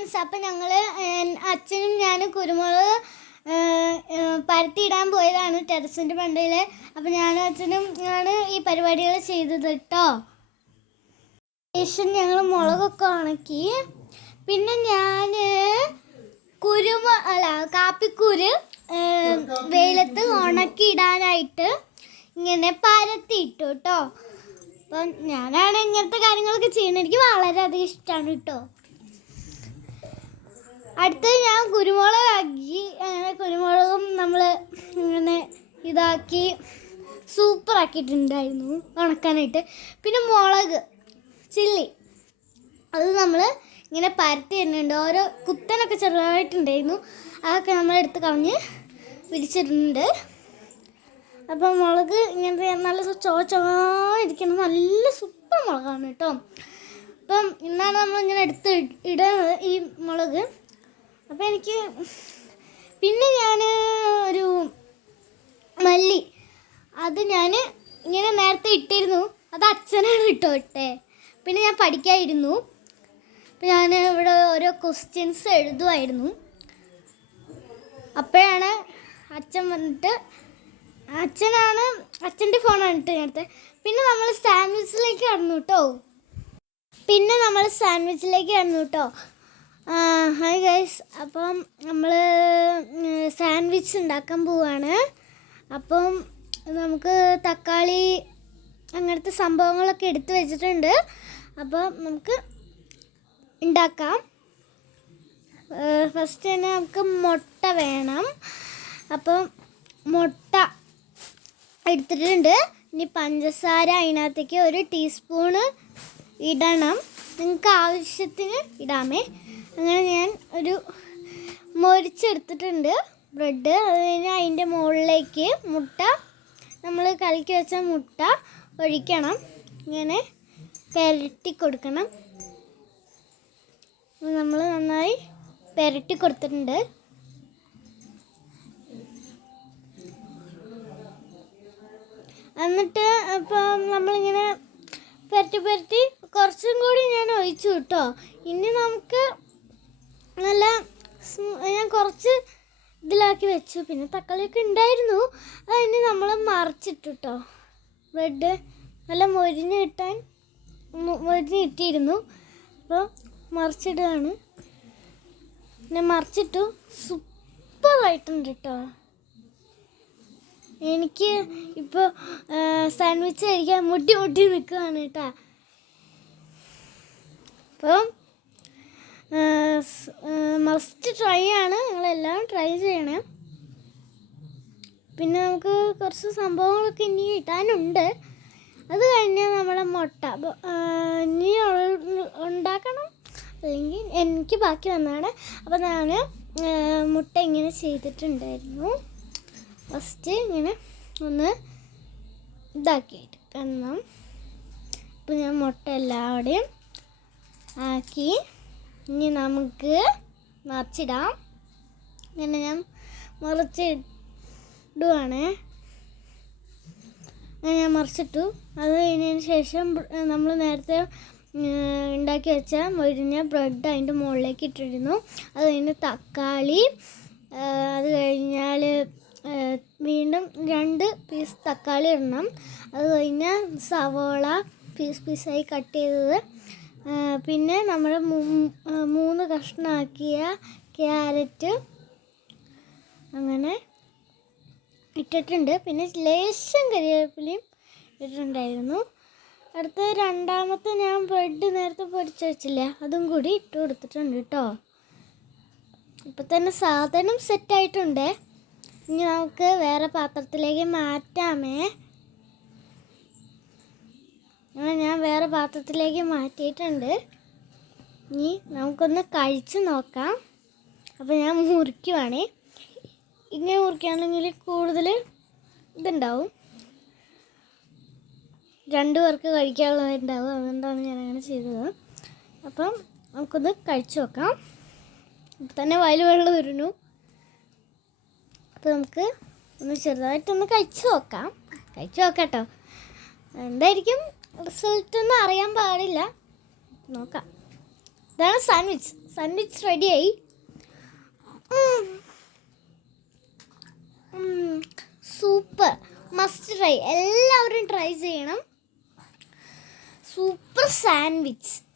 Friends അപ്പം ഞങ്ങൾ അച്ഛനും ഞാനും കുരുമുളക് പരത്തിയിടാൻ പോയതാണ് ടെറസിന്റെ മണ്ടയിൽ അപ്പം ഞാനും അച്ഛനും ആണ് ഈ പരിപാടികൾ ചെയ്തത് കേട്ടോ ശേഷം ഞങ്ങൾ മുളകൊക്കെ ഉണക്കി. പിന്നെ ഞാൻ കുരുമ അല്ല കാപ്പിക്കുരു വെയിലത്ത് ഉണക്കിയിടാനായിട്ട് ഇങ്ങനെ പരത്തിയിട്ടു കേട്ടോ അപ്പം ഞാനാണ് ഇങ്ങനത്തെ കാര്യങ്ങളൊക്കെ ചെയ്യുന്നത് എനിക്ക് വളരെയധികം ഇഷ്ടമാണ് കേട്ടോ അടുത്തത് ഞാൻ കുരുമുളകാക്കി. അങ്ങനെ കുരുമുളകും നമ്മൾ ഇങ്ങനെ ഇതാക്കി സൂപ്പർ ആക്കിയിട്ടുണ്ടായിരുന്നു ഉണക്കാനായിട്ട്. പിന്നെ മുളക് ചില്ലി. അത് നമ്മൾ ഇങ്ങനെ പരത്തി തരുന്നുണ്ട് ഓരോ കുത്തനൊക്കെ ചെറുതായിട്ടുണ്ടായിരുന്നു. അതൊക്കെ നമ്മൾ എടുത്ത് കളഞ്ഞ് വിരിച്ചിട്ടുണ്ട് അപ്പം മുളക് ഇങ്ങനത്തെ നല്ല ചോ നല്ല സൂപ്പർ മുളകാണ് കേട്ടോ. അപ്പം ഇന്നാണ് നമ്മളിങ്ങനെ എടുത്ത് ഇടുന്നത് ഈ മുളക്. അപ്പം എനിക്ക് പിന്നെ ഞാൻ ഒരു മല്ലി. അത് ഞാൻ ഇങ്ങനെ നേരത്തെ ഇട്ടിരുന്നു. അത് അച്ഛനാണ് ഇട്ടോ ഇട്ടേ. പിന്നെ ഞാൻ പഠിക്കായിരുന്നു. അപ്പം ഞാൻ ഇവിടെ ഓരോ ക്വസ്റ്റ്യൻസ് എഴുതുമായിരുന്നു അപ്പോഴാണ് അച്ഛൻ വന്നിട്ട് അച്ഛനാണ് അച്ഛന്റെ ഫോണാണ് ഇട്ട് നേരത്തെ. പിന്നെ നമ്മൾ സാൻഡ്വിച്ചിലേക്ക് കടന്നു കേട്ടോ. പിന്നെ നമ്മൾ സാൻഡ്വിച്ചിലേക്ക് കടന്നു കേട്ടോ. ഹായ് ഗൈസ് അപ്പം നമ്മൾ സാൻഡ്വിച്ച് ഉണ്ടാക്കാൻ പോവാണ്. അപ്പം നമുക്ക് തക്കാളി അങ്ങനത്തെ സംഭവങ്ങളൊക്കെ എടുത്തു വെച്ചിട്ടുണ്ട്. അപ്പം നമുക്ക് ഉണ്ടാക്കാം. ഫസ്റ്റ് തന്നെ നമുക്ക് മുട്ട വേണം. അപ്പം മുട്ട എടുത്തിട്ടുണ്ട്. ഇനി പഞ്ചസാര അതിനകത്തേക്ക് ഒരു ടീസ്പൂണ് ഇടണം. നിങ്ങൾക്ക് ആവശ്യത്തിന് ഇടാമേ. അങ്ങനെ ഞാൻ ഒരു മൊരിച്ചെടുത്തിട്ടുണ്ട് ബ്രെഡ്. അത് കഴിഞ്ഞ് അതിന്റെ മുകളിലേക്ക് മുട്ട. നമ്മൾ കലക്കി വെച്ച മുട്ട ഒഴിക്കണം. ഇങ്ങനെ പെരട്ടി കൊടുക്കണം. നമ്മൾ നന്നായി പെരട്ടി കൊടുത്തിട്ടുണ്ട്. എന്നിട്ട് ഇപ്പം നമ്മളിങ്ങനെ പെരട്ടി പെരട്ടി കുറച്ചും കൂടി ഞാൻ ഒഴിച്ചു കേട്ടോ. ഇനി നമുക്ക് നല്ല ഞാൻ കുറച്ച് ഇതിലാക്കി വെച്ചു. പിന്നെ തക്കാളിയൊക്കെ ഉണ്ടായിരുന്നു. അതിന് നമ്മൾ മറിച്ചിട്ടു കേട്ടോ ബ്രെഡ് നല്ല മൊരിഞ്ഞ് കിട്ടാൻ മൊരിഞ്ഞ് കിട്ടിയിരുന്നു. അപ്പോൾ മറിച്ചിടുകയാണ്. പിന്നെ മറിച്ചിട്ടു സൂപ്പറായിട്ടുണ്ട് കേട്ടോ എനിക്ക് ഇപ്പോൾ സാൻഡ്വിച്ച് കഴിക്കാൻ മുട്ടി മുട്ടി നിൽക്കുകയാണ് കേട്ടോ അപ്പം മസ്റ്റ് ട്രൈ ആണ്. നിങ്ങളെല്ലാം ട്രൈ ചെയ്യണം. പിന്നെ നമുക്ക് കുറച്ച് സംഭവങ്ങളൊക്കെ ഇനി കിട്ടാനുണ്ട്. അത് കഴിഞ്ഞ് നമ്മളെ മുട്ട. ഇനി ഉണ്ടാക്കണം? അല്ലെങ്കിൽ എനിക്ക് ബാക്കി വന്നതാണ്. അപ്പോൾ ഞാൻ മുട്ട ഇങ്ങനെ ചെയ്തിട്ടുണ്ടായിരുന്നു. ഫസ്റ്റ് ഇങ്ങനെ ഒന്ന് ഇതാക്കിയിട്ട് കാരണം ഇപ്പം ഞാൻ മുട്ട എല്ലാവിടെയും ആക്കി. ഇനി നമുക്ക് മറിച്ചിടാം. ഇങ്ങനെ ഞാൻ മറിച്ചിടുവാണ്. അങ്ങനെ ഞാൻ മറിച്ചിട്ടു. അത് കഴിഞ്ഞതിന് ശേഷം നമ്മൾ നേരത്തെ ഉണ്ടാക്കി വെച്ച മൊരിഞ്ഞ ബ്രെഡ് അതിന്റെ മുകളിലേക്ക് ഇട്ടിരുന്നു. അത് കഴിഞ്ഞ് തക്കാളി അത് കഴിഞ്ഞാൽ വീണ്ടും രണ്ട് പീസ് തക്കാളി ഇടണം. അത് കഴിഞ്ഞാൽ സവോള പീസ് പീസായി കട്ട് ചെയ്തത് പിന്നെ നമ്മൾ മൂന്ന് കഷ്ണമാക്കിയ ക്യാരറ്റ് അങ്ങനെ ഇട്ടിട്ടുണ്ട്. പിന്നെ ലേശം കരിവേപ്പിലയും ഇട്ടിട്ടുണ്ടായിരുന്നു. അടുത്ത രണ്ടാമത്തെ ഞാൻ ബ്രെഡ് നേരത്തെ പൊരിച്ച് വെച്ചില്ലേ അതും കൂടി ഇട്ട് കൊടുത്തിട്ടുണ്ട് കേട്ടോ ഇപ്പം തന്നെ സാധനം സെറ്റായിട്ടുണ്ട് ഇനി നമുക്ക് വേറെ പാത്രത്തിലേക്ക് മാറ്റാമേ. അങ്ങനെ ഞാൻ വേറെ പാത്രത്തിലേക്ക് മാറ്റിയിട്ടുണ്ട്. ഇനി നമുക്കൊന്ന് കഴിച്ച് നോക്കാം. അപ്പോൾ ഞാൻ മുറിക്കുവാണേ. ഇങ്ങനെ മുറിക്കുകയാണെങ്കിൽ കൂടുതൽ ഇതുണ്ടാവും. രണ്ടു പേർക്ക് കഴിക്കാനുള്ളതുണ്ടാവും അതുകൊണ്ടാണ് ഞാൻ അങ്ങനെ ചെയ്തത്. അപ്പം നമുക്കൊന്ന് കഴിച്ചു നോക്കാം. ഇപ്പം തന്നെ വയൽ വെള്ളം വരുന്നു അപ്പോൾ നമുക്ക് ഒന്ന് ചെറുതായിട്ടൊന്ന് കഴിച്ചു നോക്കാം. കഴിച്ചു നോക്കാം കേട്ടോ. എന്തായിരിക്കും? റിസൾട്ട് ഒന്നും അറിയാൻ പാടില്ല. നോക്കാം. ഇതാണ് സാൻഡ്വിച്ച് സാൻഡ്വിച്ച് റെഡിയായി. സൂപ്പർ. മസ്റ്റ് ട്രൈ എല്ലാവരും ട്രൈ ചെയ്യണം. Super sandwich